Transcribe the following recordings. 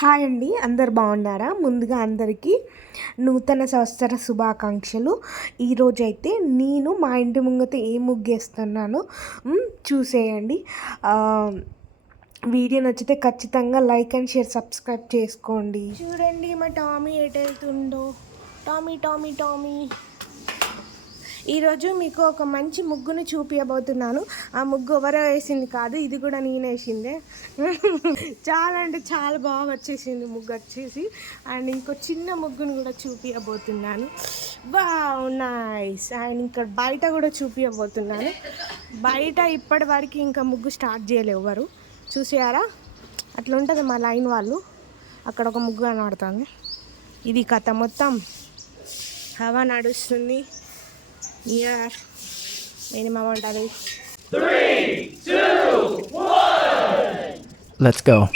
Hi అండి. అందరు బాగున్నారా? ముందుగా అందరికీ నూతన సంవత్సర శుభాకాంక్షలు. ఈరోజు అయితే నేను మా ఇంటి ముంగత ఏ ముగ్గేస్తున్నానో చూసేయండి. వీడియో నచ్చితే ఖచ్చితంగా లైక్ అండ్ షేర్ సబ్స్క్రైబ్ చేసుకోండి. చూడండి మా టామీ ఎటు వెళ్తుండో టామీ టామీ టామీ. ఈరోజు మీకు ఒక మంచి ముగ్గుని చూపించబోతున్నాను ఆ ముగ్గు ఎవరో వేసింది కాదు ఇది కూడా నేను వేసిందే. చాలా అంటే చాలా బాగా వచ్చేసింది ముగ్గు వచ్చేసి. అండ్ ఇంకో చిన్న ముగ్గుని కూడా చూపించబోతున్నాను వావ్ నైస్. అండ్ ఇంకా బయట కూడా చూపించబోతున్నాను బయట ఇప్పటి వరకు ఇంకా ముగ్గు స్టార్ట్ చేయలేవు ఎవరు. చూసారా? అట్లా ఉంటుంది మా లైన్ వాళ్ళు. అక్కడ ఒక ముగ్గు కనబడుతుంది. ఇది కథ మొత్తం. హవా నడుస్తుంది. Yeah. Made my daddy. Three, two, one. Let's go.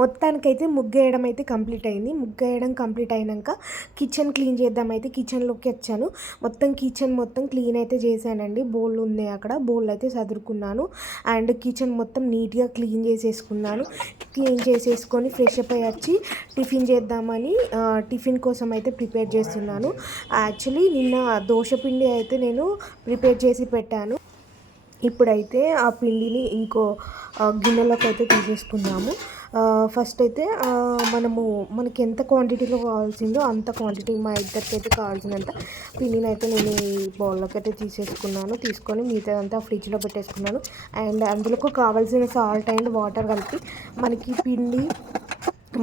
మొత్తానికైతే ముగ్గేయడం అయితే కంప్లీట్ అయింది. ముగ్గేయడం కంప్లీట్ అయినాక కిచెన్ క్లీన్ చేద్దాం అయితే కిచెన్లోకి వచ్చాను. మొత్తం కిచెన్ మొత్తం క్లీన్ అయితే చేశానండి. బౌల్ ఉన్నాయి అక్కడ. బోల్ అయితే చదురుకున్నాను అండ్ కిచెన్ మొత్తం నీట్గా క్లీన్ చేసేసుకున్నాను. క్లీన్ చేసేసుకొని ఫ్రెష్ అప్ అయ్యి వచ్చి టిఫిన్ చేద్దామని టిఫిన్ కోసం అయితే ప్రిపేర్ చేస్తున్నాను. యాక్చువల్లీ నిన్న దోశపిండి అయితే నేను ప్రిపేర్ చేసి పెట్టాను. ఇప్పుడైతే ఆ పిండిని ఇంకో గిన్నెలోకి అయితే తీసేసుకున్నాము ఫస్ట్ అయితే మనము మనకి ఎంత క్వాంటిటీలో కావాల్సిందో అంత క్వాంటిటీ మా ఇద్దరికి అయితే కావాల్సినంత పిండిని అయితే నేను ఈ బౌల్లోకి అయితే తీసేసుకున్నాను. తీసుకొని మిగతాదంతా ఫ్రిడ్జ్లో పెట్టేసుకున్నాను. అండ్ అందులోకి కావాల్సిన సాల్ట్ అండ్ వాటర్ కలిపి మనకి పిండి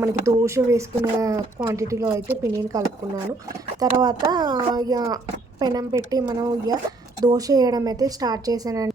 మనకి దోశ వేసుకున్న క్వాంటిటీలో అయితే పిండిని కలుపుకున్నాను. తర్వాత ఇక పెనం పెట్టి మనం ఇక దోశ వేయడం అయితే స్టార్ట్ చేశానండి.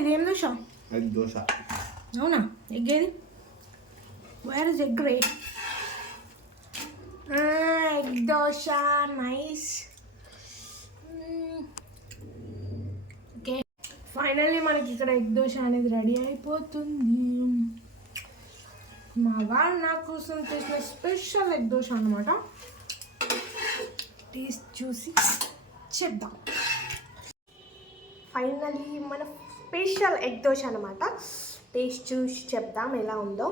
ఇదేం దోశ అది దోశ. అవునా? ఎగ్గేది? Where is egg ray egg dosa. Nice okay. Finally మనకి ఇక్కడ ఎగ్ దోశ అనేది రెడీ అయిపోతుంది. మా వాడు నా కోసం చేసిన స్పెషల్ ఎగ్ దోశ అనమాట టేస్ట్ చూసి చెప్దాం ఫైనల్లీ మన స్పెషల్ ఎగ్ దోశ అనమాట టేస్ట్ చూసి చెప్దాం ఎలా ఉందో.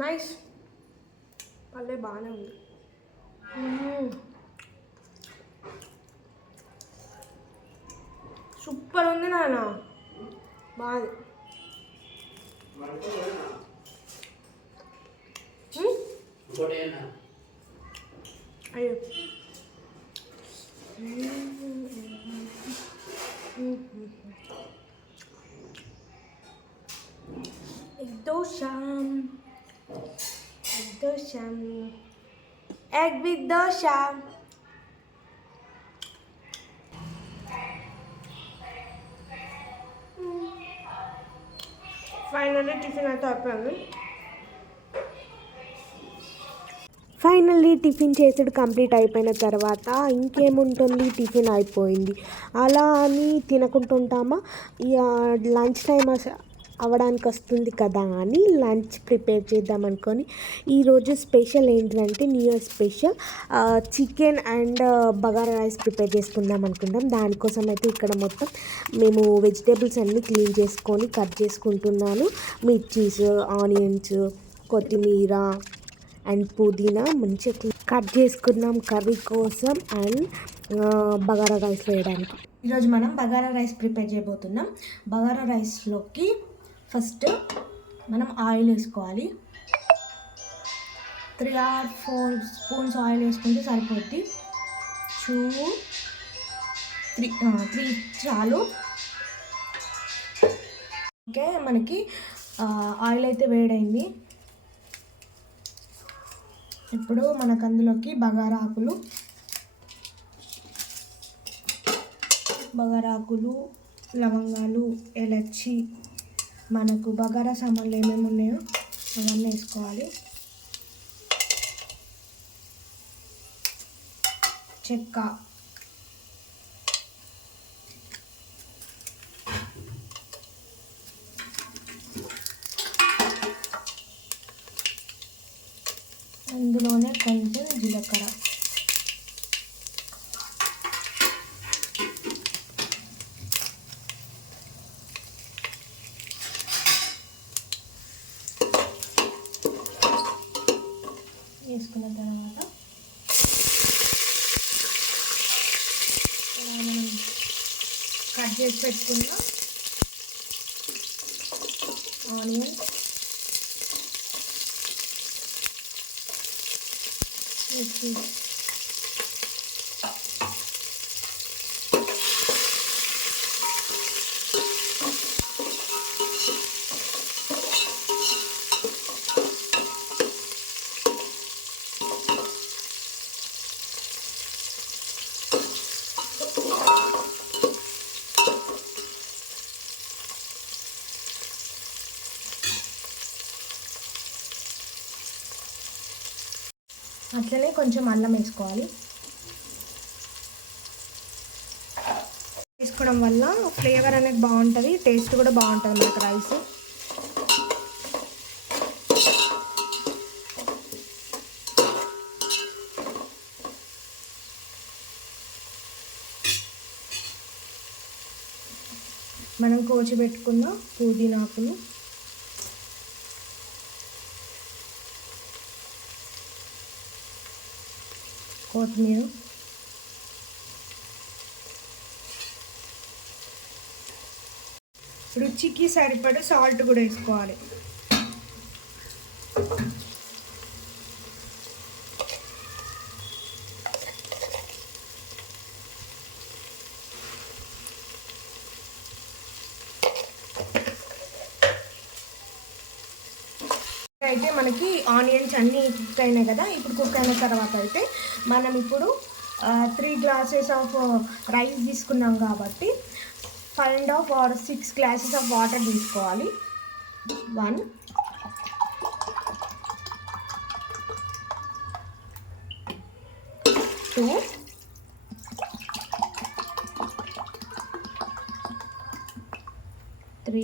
నైస్. పల్లె బాగానే ఉంది. సూపర్ ఉంది నాన్న. బాగుంది. అయ్యో egg dosa egg dosa egg with dosa finally tiffin అయితే అయిపోయింది ఫైనల్లీ టిఫిన్ చేసుడు కంప్లీట్ అయిపోయిన తర్వాత ఇంకేముంటుంది? టిఫిన్ అయిపోయింది. అలా అని తినకుంటుంటామా? ఇక లంచ్ టైం అవడానికి వస్తుంది కదా అని లంచ్ ప్రిపేర్ చేద్దాం అనుకొని ఈరోజు స్పెషల్ ఏంటంటే new year special chicken and bagara rice prepare చేసుకుందాం అనుకుంటాం దానికోసం అయితే ఇక్కడ మొత్తం మేము వెజిటేబుల్స్ అన్నీ క్లీన్ చేసుకొని కట్ చేసుకుంటున్నాను. మిర్చీస్ ఆనియన్స్ కొత్తిమీర అండ్ పుదీనా మంచిగా కట్ చేసుకున్నాం కర్రీ కోసం అండ్ బగారా రైస్ వేయడానికి. ఈరోజు మనం బగారా రైస్ ప్రిపేర్ చేయబోతున్నాం. బగారా రైస్లోకి ఫస్ట్ మనం ఆయిల్ వేసుకోవాలి. Three or four spoons oil వేసుకుంటే సరిపోద్ది. టూ త్రీ త్రీ చాలు. ఓకే మనకి ఆయిల్ అయితే వేడైంది. ఇప్పుడు మనకు అందులోకి బగారా ఆకులు లవంగాలు ఎలర్చి మనకు బగారా సామాన్లు ఏమేమి ఉన్నాయో అవన్నీ వేసుకోవాలి. చెక్క అందులోనే కొంచెం జీలకర్ర వేసుకున్న తర్వాత ఇలా మనం కట్ చేసి పెట్టుకున్న ఆనియన్ వేసి అట్లనే కొంచెం అల్లం వేసుకోవాలి. వేసుకోవడం వల్ల ఫ్లేవర్ అనేది బాగుంటుంది టేస్ట్ కూడా బాగుంటుంది మనకు రైస్. మనం కోచి పెట్టుకున్న పుదీనాకులు. కొత్తిమీర. రుచికి సరిపడే సాల్ట్ కూడా వేసుకోవాలి. అయితే మనకి ఆనియన్స్ అన్నీ కుక్ అయినాయి కదా ఇప్పుడు కుక్ అయిన తర్వాత అయితే మనం ఇప్పుడు త్రీ గ్లాసెస్ ఆఫ్ రైస్ తీసుకున్నాం కాబట్టి five and half or six glasses of water తీసుకోవాలి. వన్ టూ త్రీ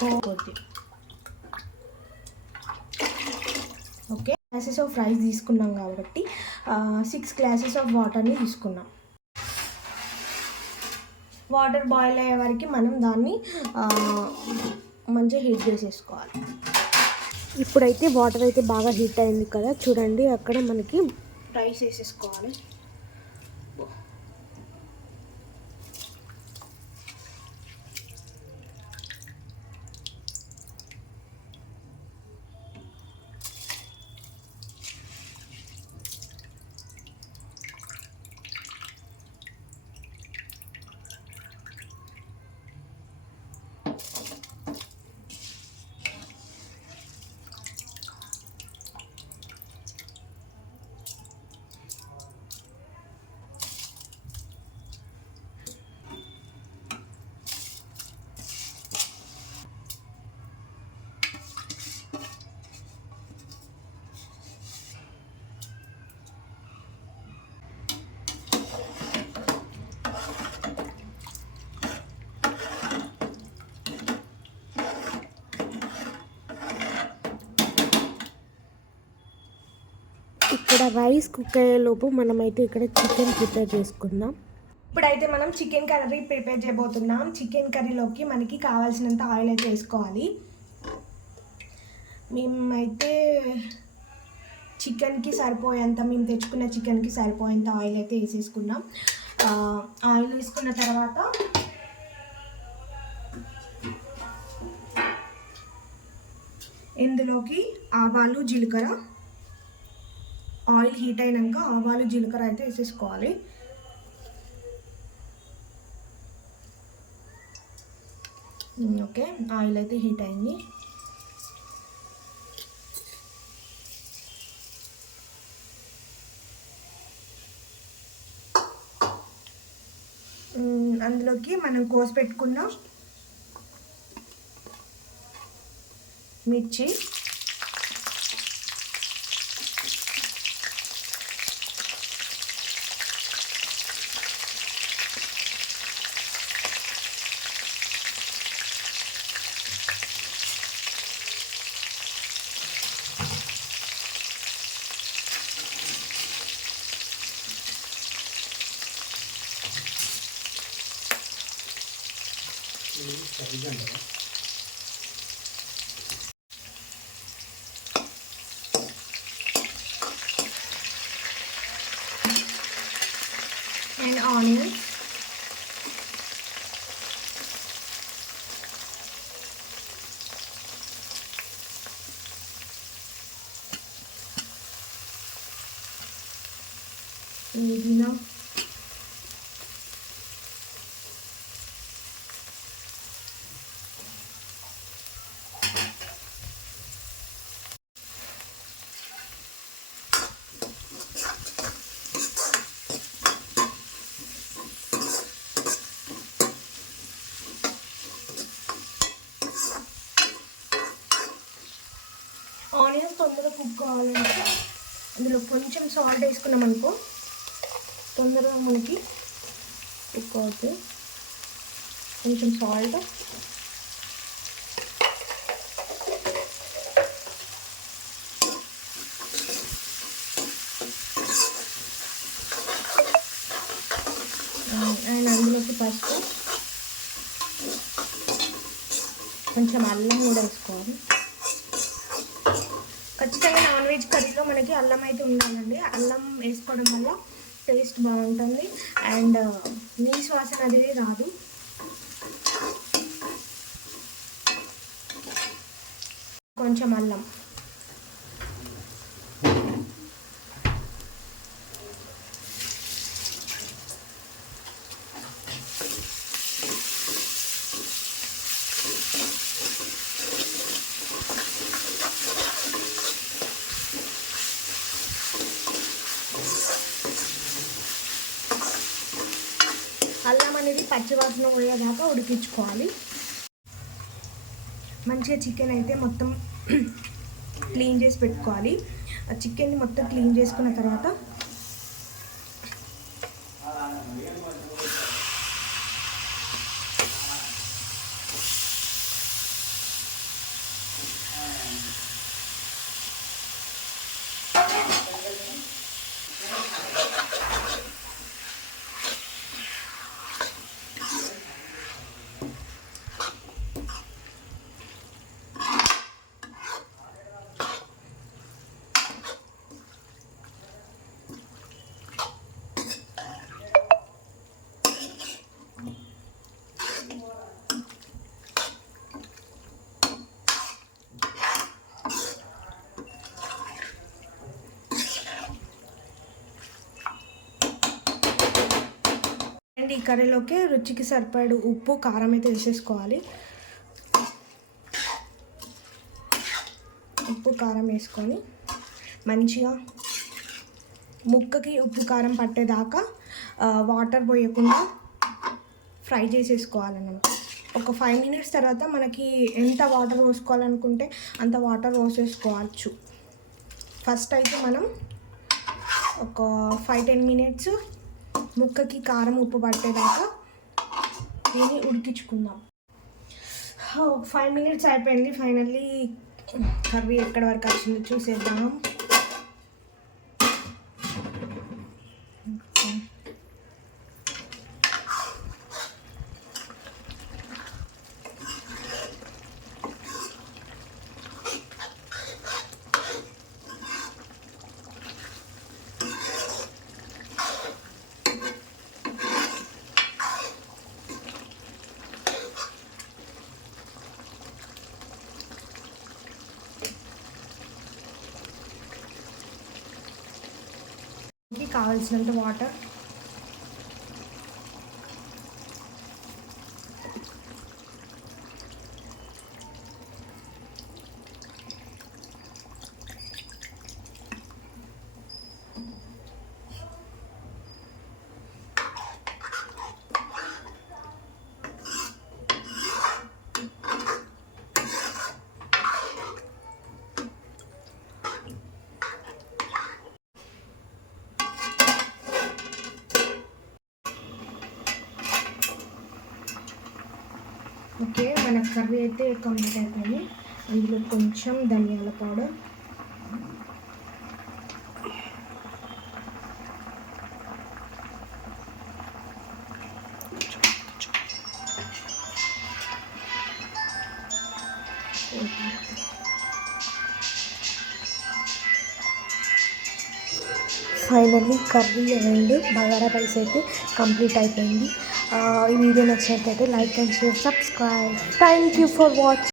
కొద్ది ఓకే గ్లాసెస్ ఆఫ్ రైస్ తీసుకున్నాం కాబట్టి సిక్స్ గ్లాసెస్ ఆఫ్ వాటర్ని తీసుకున్నాం. వాటర్ బాయిల్ అయ్యే వరకు మనం దాన్ని మంచిగా హీట్ చేసేసుకోవాలి. ఇప్పుడైతే వాటర్ అయితే బాగా హీట్ అయింది కదా చూడండి అక్కడ మనకి రైస్ వేసేసుకోవాలి. ఇక్కడ రైస్ కుక్ అయ్యేలోపు మనమైతే ఇక్కడ చికెన్ ప్రిపేర్ చేసుకుందాం. ఇప్పుడైతే మనం చికెన్ కర్రీ ప్రిపేర్ చేయబోతున్నాం. చికెన్ కర్రీలోకి మనకి కావాల్సినంత ఆయిల్ అయితే వేసుకోవాలి. మేమైతే చికెన్కి సరిపోయేంత మేము తెచ్చుకున్న చికెన్కి సరిపోయేంత ఆయిల్ అయితే వేసేసుకున్నాం. ఆయిల్ వేసుకున్న తర్వాత ఇందులోకి ఆవాలు జీలకర్ర ఆయిల్ హీట్ అయినాక ఆవాలు జీలకర్ర అయితే వేసేసుకోవాలి. ఓకే. ఆయిల్ అయితే హీట్ అయింది. అందులోకి మనం కోసి పెట్టుకున్న మిర్చి and onions. కావాలంటే అందులో కొంచెం సాల్ట్ వేసుకున్నాం అనుకో తొందరగా మనకి కుక్ అవుతుంది. కొంచెం సాల్ట్. అండ్ అందులోకి పసుపు. కొంచెం అల్లం కూడా వేసుకోవాలి. ఖచ్చితంగా నాన్ వెజ్ కర్రీలో మనకి అల్లం అయితే ఉండాలండి. అల్లం వేసుకోవడం వల్ల టేస్ట్ బాగుంటుంది. అండ్ నీ వాసన అనేది రాదు. కొంచెం అల్లం. అనేది పచ్చివాసన పోయేదాకా ఉడికించుకోవాలి. మంచిగా చికెన్ అయితే మొత్తం క్లీన్ చేసి పెట్టుకోవాలి. ఆ చికెన్ని మొత్తం క్లీన్ చేసుకున్న తర్వాత అండ్ ఈ కర్రీలోకి రుచికి సరిపడు ఉప్పు కారం అయితే వేసేసుకోవాలి. ఉప్పు కారం వేసుకొని మంచిగా ముక్కకి ఉప్పు కారం పట్టేదాకా వాటర్ పోయకుండా ఫ్రై చేసేసుకోవాలన్నమాట. ఒక ఫైవ్ మినిట్స్ తర్వాత మనకి ఎంత వాటర్ పోసుకోవాలనుకుంటే అంత వాటర్ పోసేసుకోవచ్చు. ఫస్ట్ అయితే మనం ఒక ఫైవ్ టెన్ మినిట్స్ ముక్కకి కారం ఉప్పు పట్టేదాకా దీన్ని ఉడికించుకుందాం. ఫైవ్ మినిట్స్ అయిపోయింది. ఫైనల్లీ కర్రీ ఎక్కడి వరకు వచ్చిందో చూసేద్దాం. కావాల్సినంత వాటర్ ఓకే మన కర్రీ అయితే కంప్లీట్ అయిపోయింది. అందులో కొంచెం ధనియాల powder. Finally curry and bagara rice అయితే కంప్లీట్ అయిపోయింది. ఈ వీడియో నచ్చినట్లయితే like and share subscribe thank you for watching